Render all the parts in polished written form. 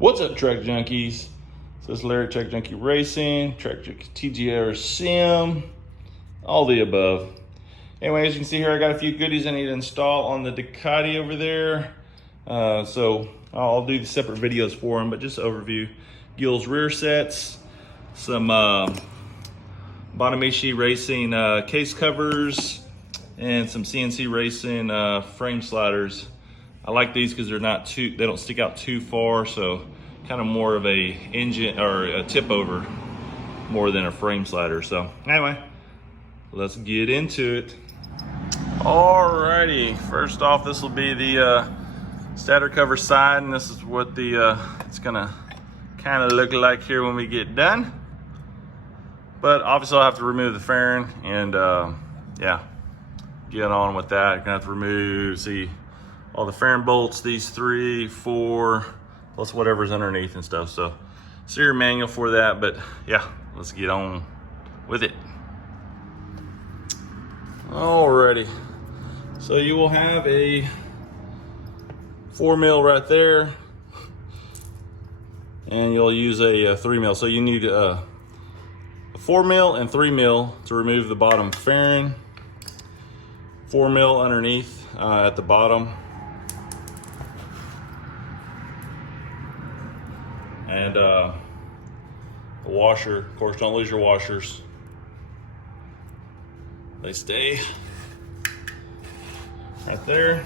What's up, Track Junkies? So this is Larry, Track Junkie Racing, Track Junkie TGR Sim, all the above. Anyway, as you can see here, I got a few goodies I need to install on the Ducati over there. So I'll do the separate videos for them, but just overview. Gill's rear sets, some Bonamici Racing case covers, and some CNC Racing frame sliders. I like these because they don't stick out too far, so kind of more of a engine or a tip over more than a frame slider. So anyway, let's get into it. Alrighty, first off, this will be the stator cover side, and this is what the it's gonna kind of look like here when we get done. But obviously I'll have to remove the fairing and yeah, get on with that. You're gonna have to remove, all the fairing bolts, these 3, 4, plus whatever's underneath and stuff. So see your manual for that, but yeah, let's get on with it. Alrighty, so you will have a 4 mil right there, and you'll use a 3 mil. So you need a 4 mil and 3 mil to remove the bottom fairing, 4 mil underneath at the bottom, and the washer. Of course, don't lose your washers. They stay right there.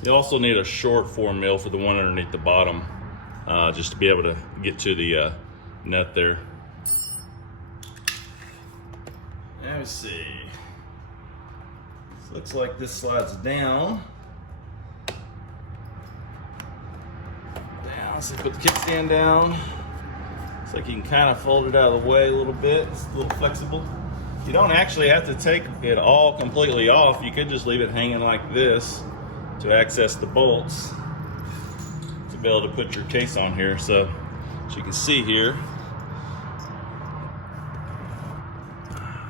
You also need a short 4 mil for the one underneath the bottom, just to be able to get to the nut there. Let me see. This looks like this slides down. So put the kickstand down. It's like you can kind of fold it out of the way a little bit. It's a little flexible. You don't actually have to take it all completely off. You could just leave it hanging like this to access the bolts to be able to put your case on here. So as you can see here,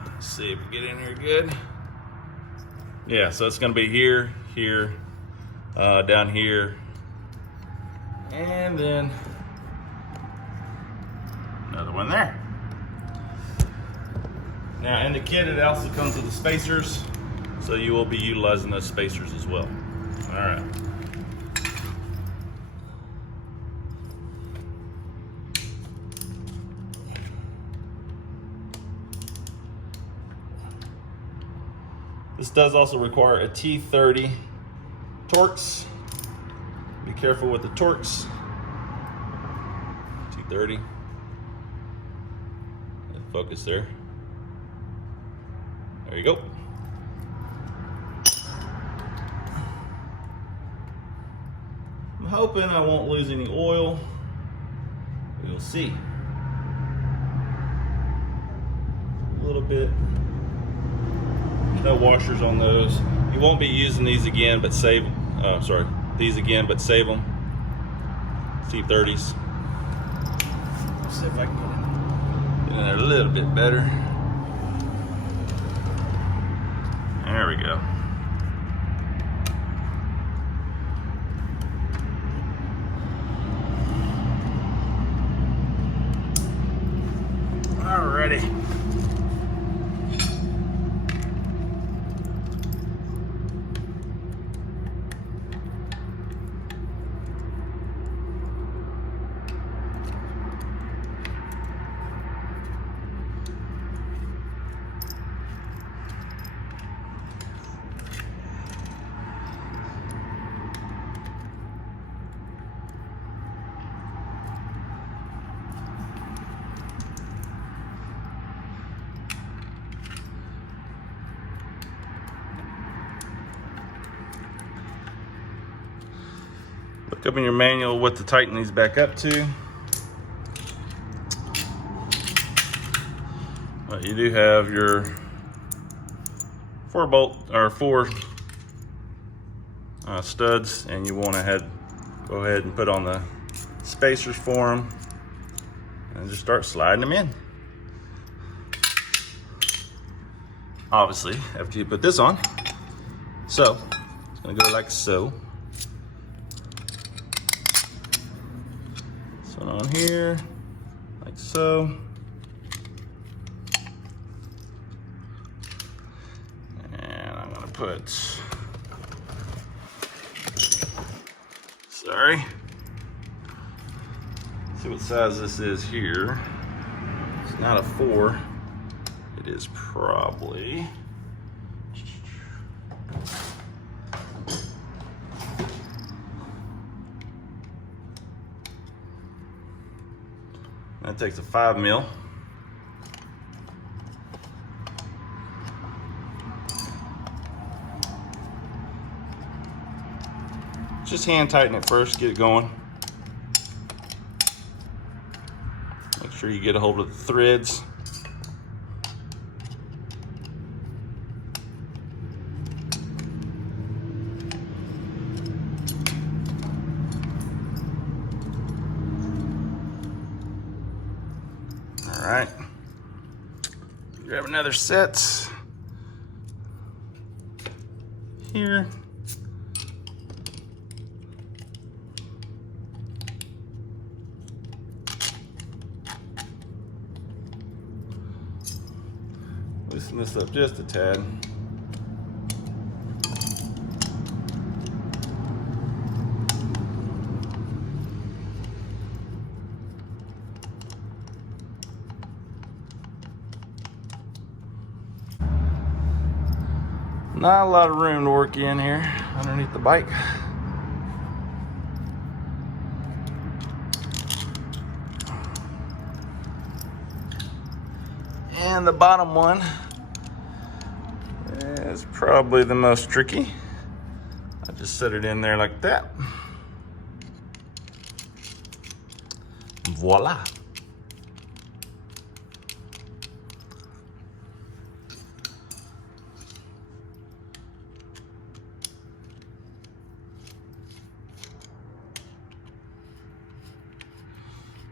let's see if we get in here good. Yeah, so it's gonna be here, here, down here, and then another one there. Now in the kit, it also comes with the spacers, so you will be utilizing those spacers as well. All right. This does also require a T30 Torx. Be careful with the Torx. T30. Focus there. There you go. I'm hoping I won't lose any oil. We'll see. A little bit. No washers on those. You won't be using these again, but save. These again, but save them. T30s. Let's see if I can get in there a little bit better. There we go. Alrighty. Look up in your manual what to tighten these back up to. But you do have your 4 studs, and you want to go ahead and put on the spacers for them and just start sliding them in. Obviously, after you put this on, so it's going to go like so. This one on here, like so. And I'm going to put, sorry, see what size this is here. It's not a 4. It is probably that takes a 5 mil. Just hand tighten it first, get it going. Make sure you get a hold of the threads. All right, grab another set here. Loosen this up just a tad. Not a lot of room to work in here underneath the bike. And the bottom one is probably the most tricky. I just set it in there like that. Voila.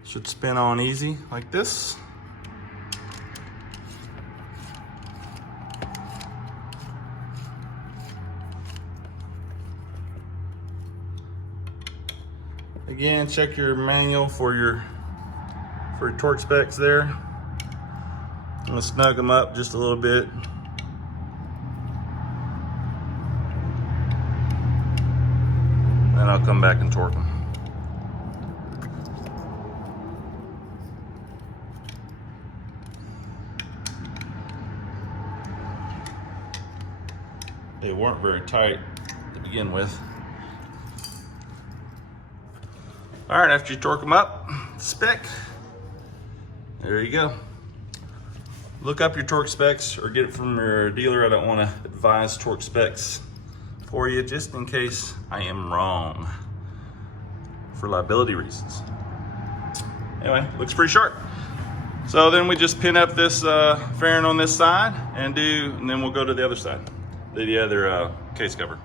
Should spin on easy like this. Again, check your manual for your torque specs there. I'm gonna snug them up just a little bit. Then I'll come back and torque them. They weren't very tight to begin with. All right, after you torque them up, spec, there you go. Look up your torque specs or get it from your dealer. I don't want to advise torque specs for you just in case I am wrong for liability reasons. Anyway, looks pretty sharp. So then we just pin up this fairing on this side and then we'll go to the other side. The other case cover.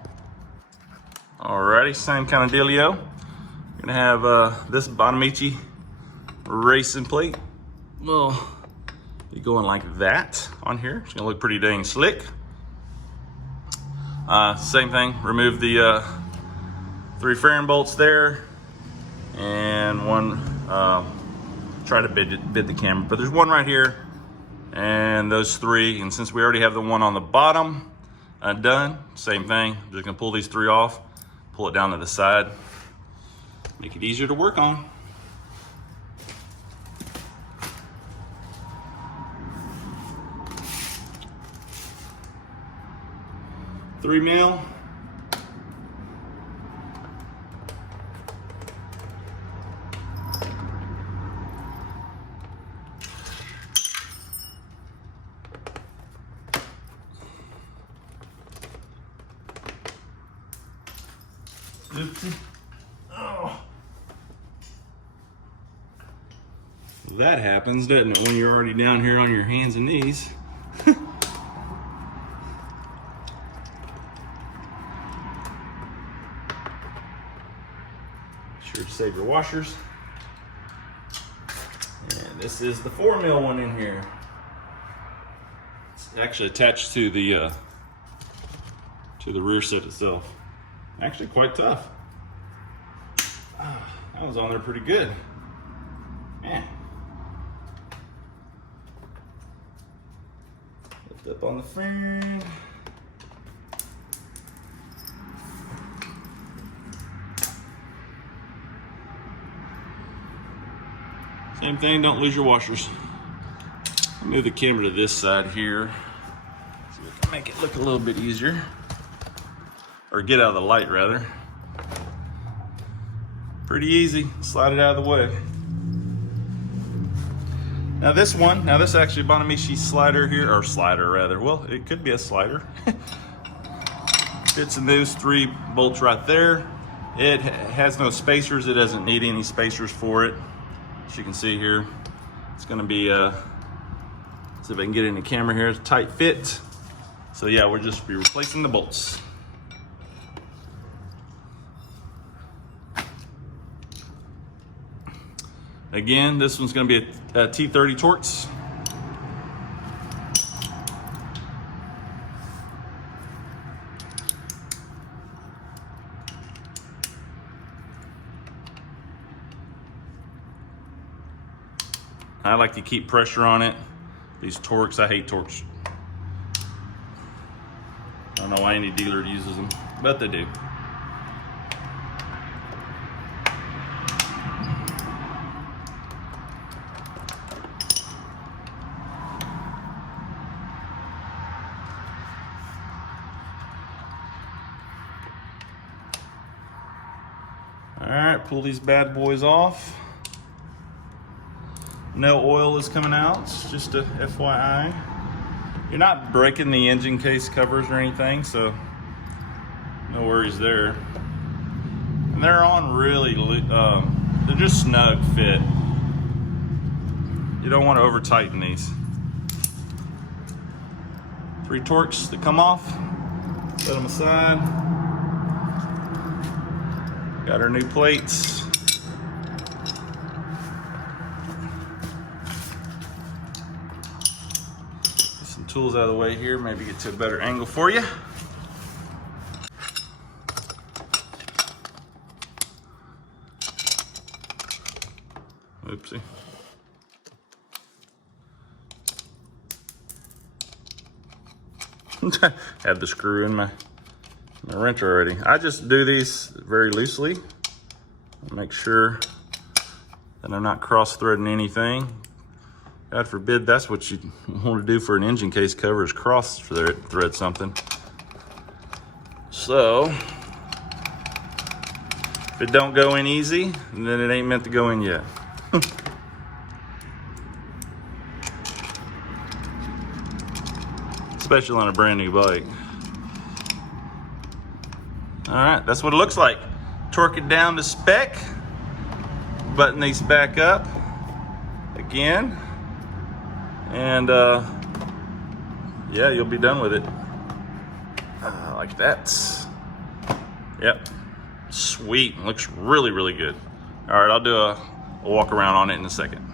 Alrighty, same kind of dealio. You're gonna have this Bonamici racing plate. Well, be going like that on here. It's gonna look pretty dang slick. Same thing, remove the 3 fairing bolts there, and one, try to bid the camera, but there's one right here, and those 3, and since we already have the one on the bottom, done, same thing. I'm just gonna pull these 3 off, pull it down to the side, make it easier to work on. $3 mil. Oopsie. That happens, doesn't it, when you're already down here on your hands and knees. Sure to save your washers. And this is the 4mm one in here. It's actually attached to the rear set itself. Actually quite tough. That was on there pretty good. Man. Lift up on the fan. Same thing, don't lose your washers. I'll move the camera to this side here so we can make it look a little bit easier. Or get out of the light, rather. Pretty easy, slide it out of the way. Now this actually Bonamici slider here, or slider rather, well, it could be a slider. Fits in those 3 bolts right there. It has no spacers, it doesn't need any spacers for it. As you can see here, it's gonna be, see if I can get it in the camera here, it's a tight fit. So yeah, we'll just be replacing the bolts. Again, this one's gonna be a T30 Torx. I like to keep pressure on it. These Torx, I hate Torx. I don't know why any dealer uses them, but they do. All right, pull these bad boys off. No oil is coming out, just a FYI. You're not breaking the engine case covers or anything, so no worries there. And they're on really, they're just snug fit. You don't want to over tighten these. 3 Torx to come off, set them aside. Got our new plates. Tools out of the way here, maybe get to a better angle for you. Oopsie. Had the screw in my wrench already. I just do these very loosely. Make sure that I'm not cross-threading anything. God forbid that's what you want to do for an engine case cover, is cross-thread something. So, if it don't go in easy, then it ain't meant to go in yet. Especially on a brand new bike. All right, that's what it looks like. Torque it down to spec. Button these back up again. And yeah, you'll be done with it. Like that. Yep. Sweet. Looks really, really good. All right, I'll do a walk around on it in a second.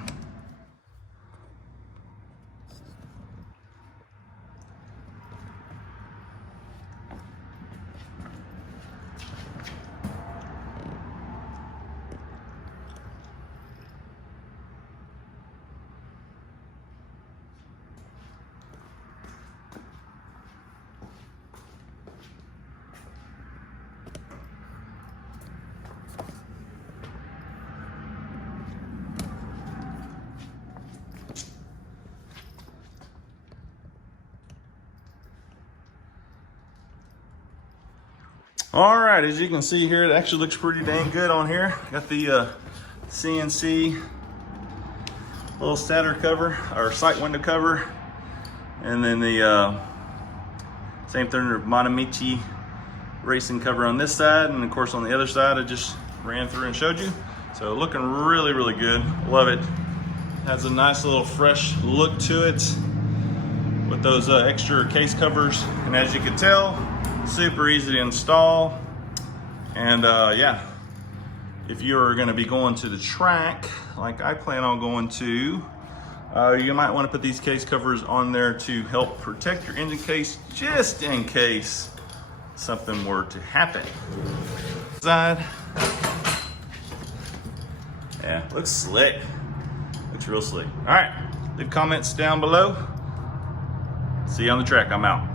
All right, as you can see here, it actually looks pretty dang good on here. Got the CNC little stator cover, or sight window cover, and then the same thing, the Bonamici racing cover on this side, and of course on the other side I just ran through and showed you. So looking really, really good. Love it. Has a nice little fresh look to it with those extra case covers. And as you can tell, super easy to install. And yeah, if you're gonna be going to the track, like I plan on going to, you might wanna put these case covers on there to help protect your engine case, just in case something were to happen. Side. Yeah, looks slick. Looks real slick. All right, leave comments down below. See you on the track, I'm out.